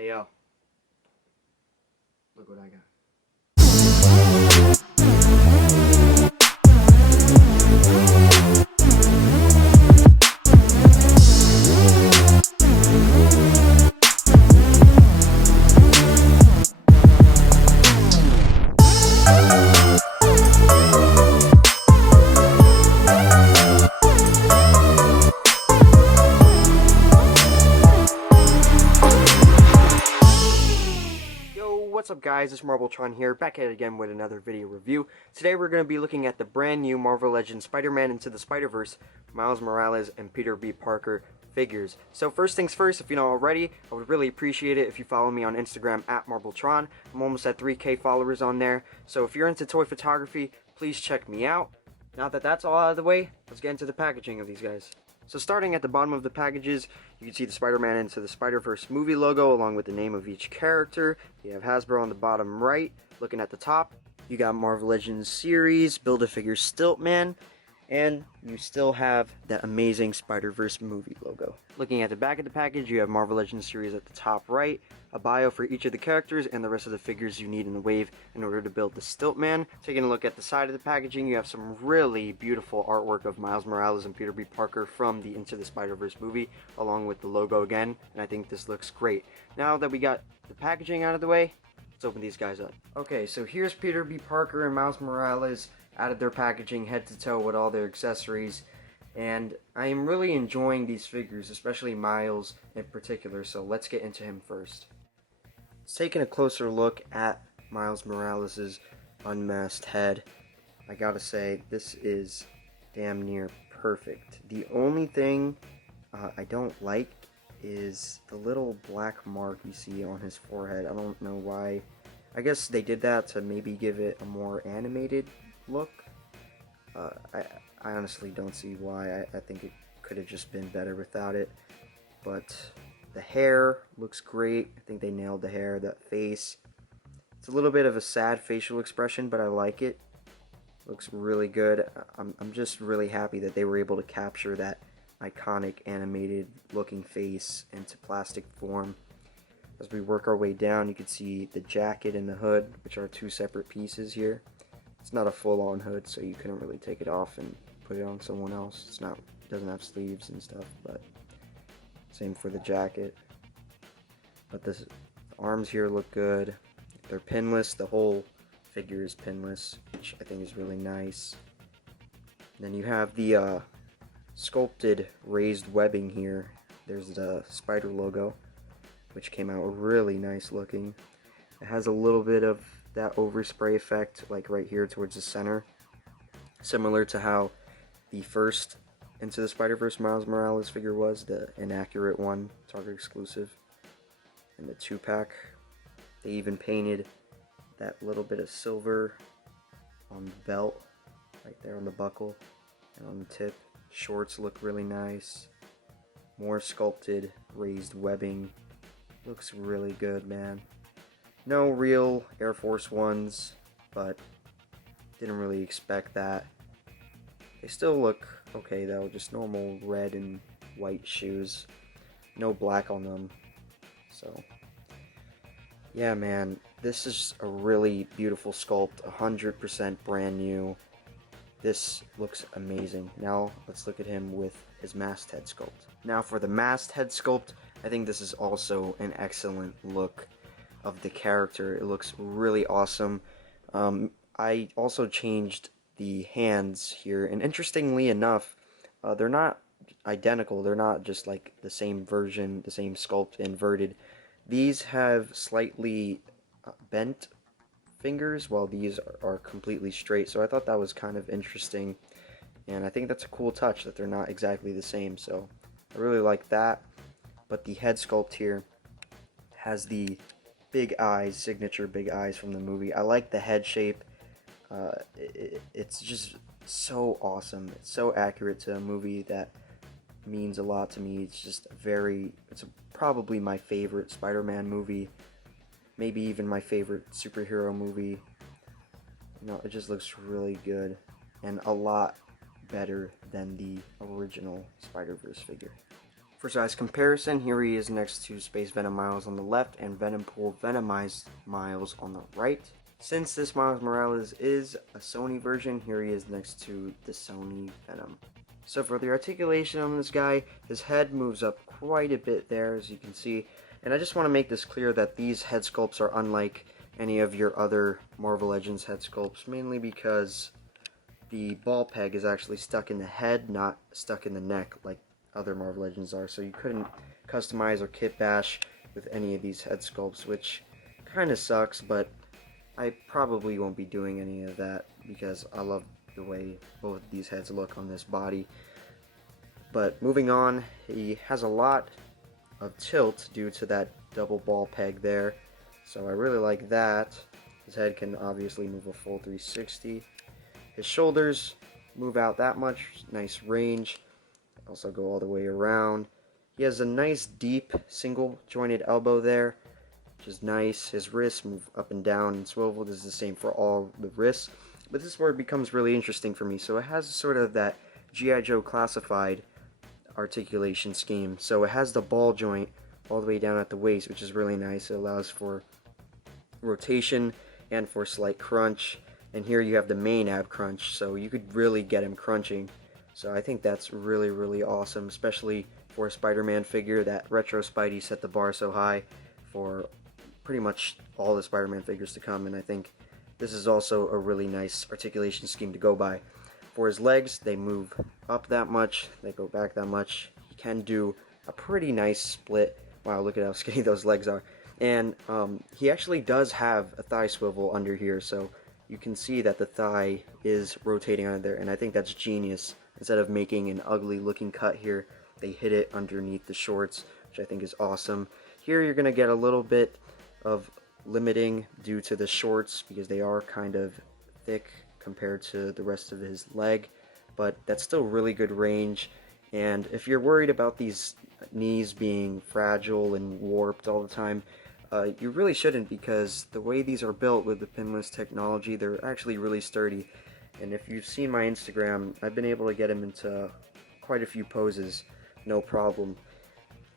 Hey yo, look what I got. What's up guys, it's Marbletron here, back at it again with another video review. Today we're going to be looking at the brand new Marvel Legends Spider-Man Into the Spider-Verse, Miles Morales and Peter B. Parker figures. So first things first, if you're not already, I would really appreciate it if you follow me on Instagram at Marbletron. I'm almost at 3K followers on there, so if you're into toy photography, please check me out. Now that that's all out of the way, let's get into the packaging of these guys. So starting at the bottom of the packages, you can see the Spider-Man Into the Spider-Verse movie logo along with the name of each character. You have Hasbro on the bottom right. Looking at the top, you got Marvel Legends series, Build-A-Figure Stiltman, and you still have that amazing Spider-Verse movie logo. Looking at the back of the package, you have Marvel Legends series at the top right, a bio for each of the characters, and the rest of the figures you need in the wave in order to build the Stiltman. Taking a look at the side of the packaging, you have some really beautiful artwork of Miles Morales and Peter B. Parker from the Into the Spider-Verse movie, along with the logo again, and I think this looks great. Now that we got the packaging out of the way, let's open these guys up. Okay, so here's Peter B. Parker and Miles Morales out of their packaging, head to toe with all their accessories, and I am really enjoying these figures, especially Miles in particular, so let's get into him first. Let's take a closer look at Miles Morales' unmasked head. I gotta say, this is damn near perfect. The only thing I don't like is the little black mark you see on his forehead. I don't know why. I guess they did that to maybe give it a more animated look. I honestly don't see why. I think it could have just been better without it. But the hair looks great. I think they nailed the hair, that face. It's a little bit of a sad facial expression, but I like it. Looks really good. I'm just really happy that they were able to capture that iconic animated looking face into plastic form. As we work our way down, you can see the jacket and the hood, which are two separate pieces here. It's not a full-on hood, so you couldn't really take it off and put it on someone else. It doesn't have sleeves and stuff, but same for the jacket. But the arms here look good. They're pinless. The whole figure is pinless, which I think is really nice. And then you have the sculpted raised webbing here. There's the spider logo, which came out really nice looking. It has a little bit of that overspray effect, like right here towards the center, similar to how the first Into the Spider-Verse Miles Morales figure was, the inaccurate one, Target exclusive, and the 2-pack. They even painted that little bit of silver on the belt, right there on the buckle, and on the tip. Shorts look really nice. More sculpted raised webbing. Looks really good, man. No real Air Force Ones, but didn't really expect that. They still look okay though, just normal red and white shoes. No black on them. So, yeah man, this is a really beautiful sculpt, 100% brand new. This looks amazing. Now let's look at him with his masked head sculpt. Now for the masked head sculpt, I think this is also an excellent look of the character. It looks really awesome. I also changed the hands here, and interestingly enough, they're not identical. They're not just like the same version, the same sculpt inverted. These have slightly bent fingers, while these are completely straight, so I thought that was kind of interesting, and I think that's a cool touch that they're not exactly the same, so I really like that. But the head sculpt here has the big eyes, signature big eyes from the movie. I like the head shape. It's just so awesome. It's so accurate to a movie that means a lot to me. It's probably my favorite Spider-Man movie. Maybe even my favorite superhero movie. It just looks really good. And a lot better than the original Spider-Verse figure. For size comparison, here he is next to Space Venom Miles on the left and Venompool Venomized Miles on the right. Since this Miles Morales is a Sony version, here he is next to the Sony Venom. So for the articulation on this guy, his head moves up quite a bit there, as you can see. And I just want to make this clear that these head sculpts are unlike any of your other Marvel Legends head sculpts, mainly because the ball peg is actually stuck in the head, not stuck in the neck like other Marvel Legends are. So you couldn't customize or kit bash with any of these head sculpts, which kind of sucks, but I probably won't be doing any of that because I love the way both these heads look on this body. But moving on, he has a lot of tilt due to that double ball peg there, so I really like that. His head can obviously move a full 360. His shoulders move out that much, nice range, also go all the way around. He has a nice deep single jointed elbow there, which is nice. His wrists move up and down and swivel. This is the same for all the wrists, but this is where it becomes really interesting for me. So it has sort of that G.I. Joe classified articulation scheme. So it has the ball joint all the way down at the waist, which is really nice. It allows for rotation and for slight crunch. And here you have the main ab crunch, so you could really get him crunching. So I think that's really, really awesome, especially for a Spider-Man figure. That Retro Spidey set the bar so high for pretty much all the Spider-Man figures to come, and I think this is also a really nice articulation scheme to go by. For his legs, they move up that much, they go back that much. He can do a pretty nice split. Wow, look at how skinny those legs are. And he actually does have a thigh swivel under here, so you can see that the thigh is rotating under there, and I think that's genius. Instead of making an ugly looking cut here, they hit it underneath the shorts, which I think is awesome. Here you're going to get a little bit of limiting due to the shorts because they are kind of thick compared to the rest of his leg, but that's still really good range. And if you're worried about these knees being fragile and warped all the time, you really shouldn't, because the way these are built with the pinless technology, they're actually really sturdy. And if you've seen my Instagram, I've been able to get him into quite a few poses, no problem.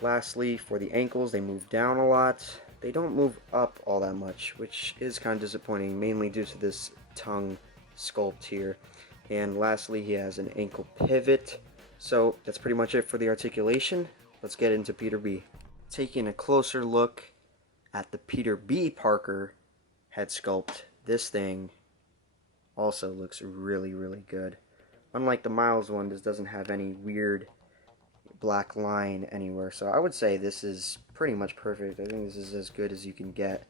Lastly, for the ankles, they move down a lot. They don't move up all that much, which is kind of disappointing, mainly due to this tongue sculpt here. And lastly, he has an ankle pivot. So that's pretty much it for the articulation. Let's get into Peter B. Taking a closer look at the Peter B. Parker head sculpt, this thing also looks really, really good. Unlike the Miles one, this doesn't have any weird black line anywhere, so I would say this is pretty much perfect. I think this is as good as you can get.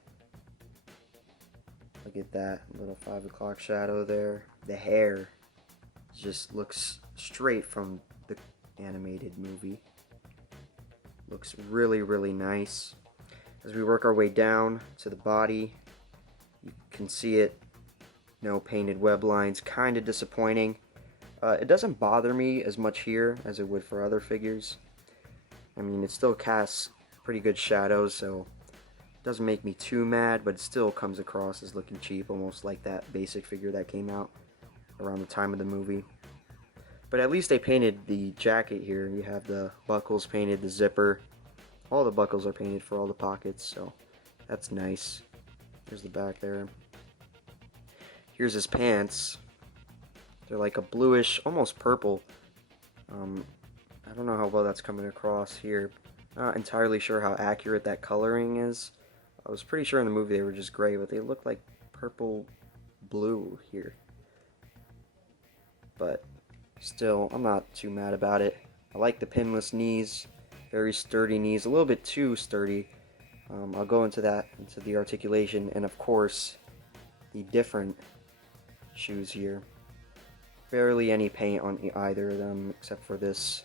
Look at that little 5 o'clock shadow there. The hair just looks straight from the animated movie. Looks really, really nice. As we work our way down to the body, you can see it. No painted web lines, kind of disappointing. It doesn't bother me as much here as it would for other figures. I mean, it still casts pretty good shadows, so it doesn't make me too mad, but it still comes across as looking cheap, almost like that basic figure that came out around the time of the movie. But at least they painted the jacket here. You have the buckles painted, the zipper. All the buckles are painted for all the pockets, so that's nice. There's the back there. Here's his pants. They're like a bluish, almost purple. I don't know how well that's coming across here. Not entirely sure how accurate that coloring is. I was pretty sure in the movie they were just gray, but they look like purple blue here. But still, I'm not too mad about it. I like the pinless knees. Very sturdy knees, a little bit too sturdy. I'll go into that, into the articulation, and of course, the different shoes here. Barely any paint on either of them, except for this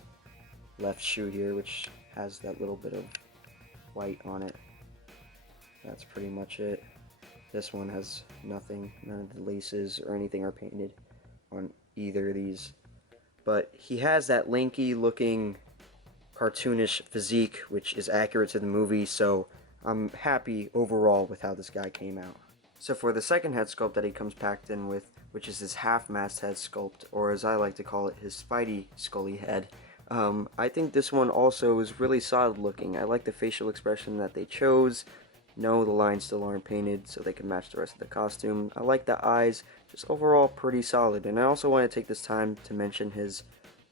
left shoe here, which has that little bit of white on it. That's pretty much it. This one has nothing, none of the laces or anything are painted on either of these. But he has that lanky looking cartoonish physique, which is accurate to the movie, so I'm happy overall with how this guy came out. So for the second head sculpt that he comes packed in with, which is his half-mast head sculpt, or as I like to call it, his Spidey Scully head, I think this one also is really solid looking. I like the facial expression that they chose. No, the lines still aren't painted, so they can match the rest of the costume. I like the eyes, just overall pretty solid. And I also want to take this time to mention his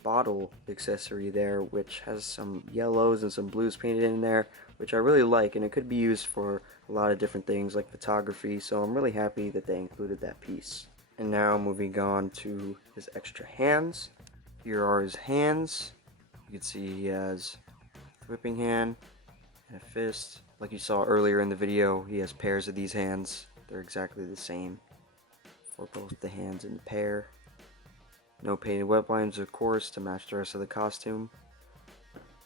bottle accessory there, which has some yellows and some blues painted in there, which I really like, and it could be used for a lot of different things like photography, so I'm really happy that they included that piece. And now moving on to his extra hands. Here are his hands. You can see he has a whipping hand and a fist. Like you saw earlier in the video, he has pairs of these hands. They're exactly the same for both the hands in the pair. No painted web lines, of course, to match the rest of the costume.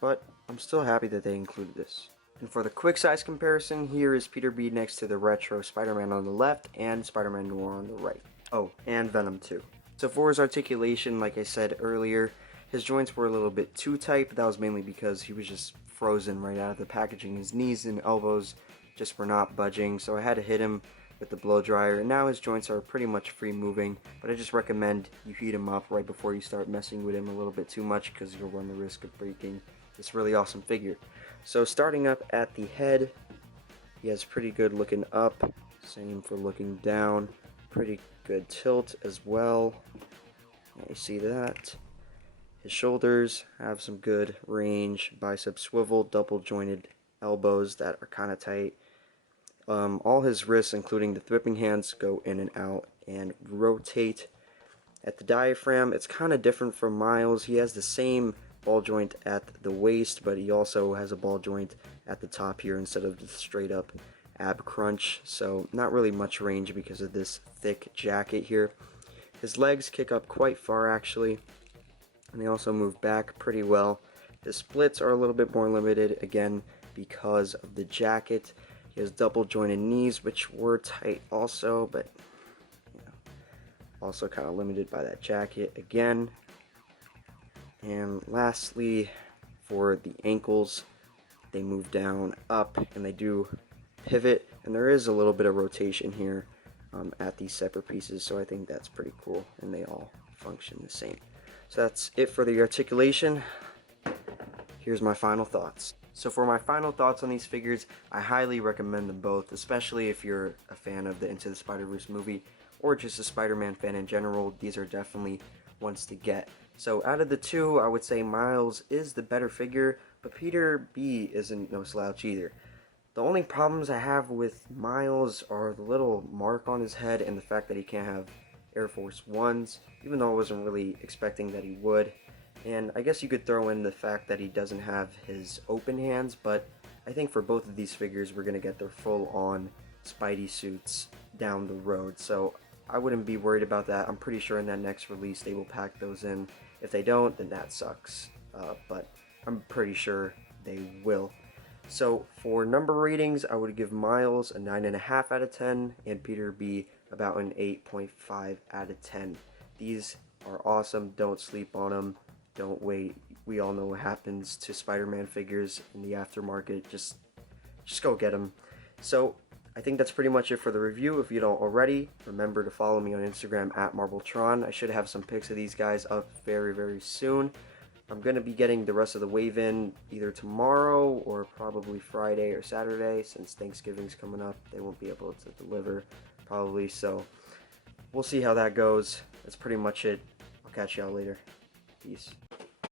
But I'm still happy that they included this. And for the quick size comparison, here is Peter B next to the retro Spider-Man on the left and Spider-Man Noir on the right. Oh, and Venom too. So for his articulation, like I said earlier, his joints were a little bit too tight, but that was mainly because he was just frozen right out of the packaging. His knees and elbows just were not budging, so I had to hit him with the blow dryer, and now his joints are pretty much free moving, but I just recommend you heat him up right before you start messing with him a little bit too much, because you'll run the risk of breaking this really awesome figure. So starting up at the head, he has pretty good looking up, same for looking down, pretty good tilt as well. You see that. His shoulders have some good range, bicep swivel, double jointed elbows that are kind of tight. All his wrists, including the whipping hands, go in and out and rotate. At the diaphragm, it's kind of different from Miles. He has the same ball joint at the waist, but he also has a ball joint at the top here instead of the straight up ab crunch. So not really much range because of this thick jacket here. His legs kick up quite far actually, and they also move back pretty well. The splits are a little bit more limited, again, because of the jacket. He has double jointed knees, which were tight also, but also kind of limited by that jacket again. And lastly, for the ankles, they move down, up, and they do pivot, and there is a little bit of rotation here at these separate pieces, so I think that's pretty cool, and they all function the same. So that's it for the articulation. Here's my final thoughts. So for my final thoughts on these figures, I highly recommend them both, especially if you're a fan of the Into the Spider-Verse movie, or just a Spider-Man fan in general. These are definitely ones to get. So out of the two, I would say Miles is the better figure, but Peter B isn't no slouch either. The only problems I have with Miles are the little mark on his head and the fact that he can't have Air Force Ones, even though I wasn't really expecting that he would. And I guess you could throw in the fact that he doesn't have his open hands, but I think for both of these figures we're going to get their full-on Spidey suits down the road, so I wouldn't be worried about that. I'm pretty sure in that next release they will pack those in. If they don't, then that sucks, but I'm pretty sure they will. So for number ratings, I would give Miles a 9.5 out of 10 and Peter B about an 8.5 out of 10. These are awesome. Don't sleep on them. Don't wait. We all know what happens to Spider-Man figures in the aftermarket. Just go get them. So I think that's pretty much it for the review. If you don't already, remember to follow me on Instagram at MarbleTron. I should have some pics of these guys up very, very soon. I'm going to be getting the rest of the wave in either tomorrow or probably Friday or Saturday. Since Thanksgiving's coming up, they won't be able to deliver probably. So we'll see how that goes. That's pretty much it. I'll catch y'all later. Peace.